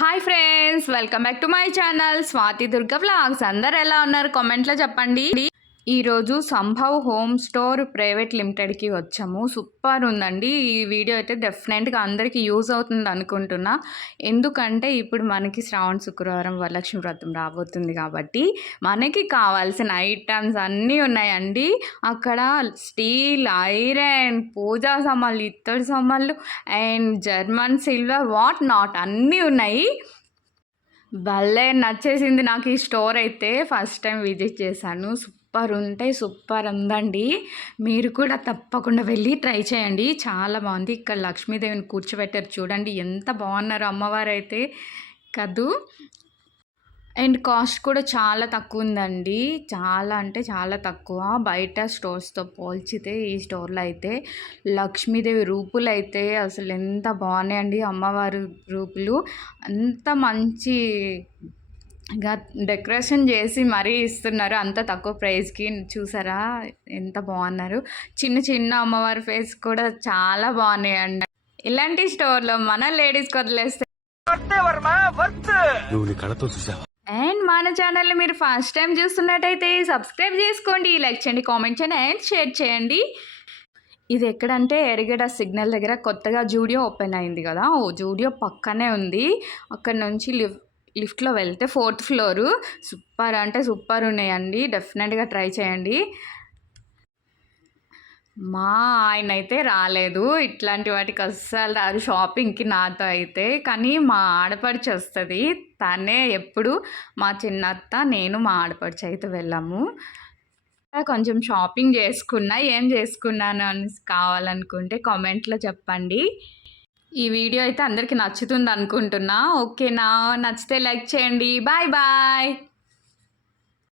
Hi friends welcome back to my channel Swathi Durga vlogs అందరు ఎలా ఉన్నారు? కామెంట్లో చెప్పండి. ఈరోజు సంభవ్ హోమ్ స్టోర్ ప్రైవేట్ లిమిటెడ్కి వచ్చాము. సూపర్ ఉందండి. ఈ వీడియో అయితే డెఫినెట్గా అందరికీ యూజ్ అవుతుంది అనుకుంటున్నా. ఎందుకంటే ఇప్పుడు మనకి శ్రావణ శుక్రవారం వరలక్ష్మి వ్రతం రాబోతుంది కాబట్టి మనకి కావాల్సిన ఐటమ్స్ అన్నీ ఉన్నాయండి. అక్కడ స్టీల్ ఐరన్ పూజా సామాన్లు ఇత్తడి సామాన్లు and German silver what not అన్నీ ఉన్నాయి. భలే నచ్చేసింది నాకు ఈ స్టోర్ అయితే. ఫస్ట్ టైం విజిట్ చేశాను. సూపర్ ఉంటాయి సూపర్ ఉందండి మీరు కూడా తప్పకుండా వెళ్ళి ట్రై చేయండి. చాలా బాగుంది ఇక్కడ లక్ష్మీదేవిని కూర్చోబెట్టారు చూడండి. ఎంత బాగున్నారు అమ్మవారు అయితే కదూ. అండ్ కాస్ట్ కూడా చాలా తక్కువ ఉందండి చాలా అంటే చాలా తక్కువ. బయట స్టోర్స్తో పోల్చితే ఈ స్టోర్లో అయితే లక్ష్మీదేవి రూపులు అయితే అసలు ఎంత బాగున్నాయండి అమ్మవారి రూపులు. అంత మంచి డెకరేషన్ చేసి మరీ ఇస్తున్నారు. అంత తక్కువ ప్రైస్కి చూసారా? ఎంత బాగున్నారు. చిన్న చిన్న అమ్మవారి ఫేస్ కూడా చాలా బాగున్నాయండి. ఇలాంటి స్టోర్లో మన లేడీస్కి వదిలేస్తే అండ్ మన ఛానల్ని మీరు ఫస్ట్ టైం చూస్తున్నట్టయితే సబ్స్క్రైబ్ చేసుకోండి లైక్ చేయండి కామెంట్ చేయండి అండ్ షేర్ చేయండి. ఇది ఎక్కడంటే ఎరిగడ సిగ్నల్ దగ్గర కొత్తగా జూడియో ఓపెన్ అయింది కదా? ఓ జూడియో పక్కనే ఉంది. అక్కడ నుంచి లిఫ్ట్ లిఫ్ట్లో వెళ్తే ఫోర్త్ ఫ్లోరు. సూపర్ అంటే సూపర్ ఉన్నాయండి. డెఫినెట్గా ట్రై చేయండి. మా ఆయన అయితే రాలేదు. ఇట్లాంటి వాటికి అస్సలు రాదు షాపింగ్కి నాతో అయితే. కానీ మా ఆడపడిచి వస్తుంది. తనే ఎప్పుడు మా చిన్నత్త నేను మా ఆడపడిచి అయితే వెళ్ళాము. కొంచెం షాపింగ్ చేసుకున్నా ఏం చేసుకున్నాను అని కావాలనుకుంటే కామెంట్లో చెప్పండి. ఈ వీడియో అయితే అందరికీ నచ్చుతుంది అనుకుంటున్నా ఓకేనా? నచ్చితే లైక్ చేయండి. Bye bye.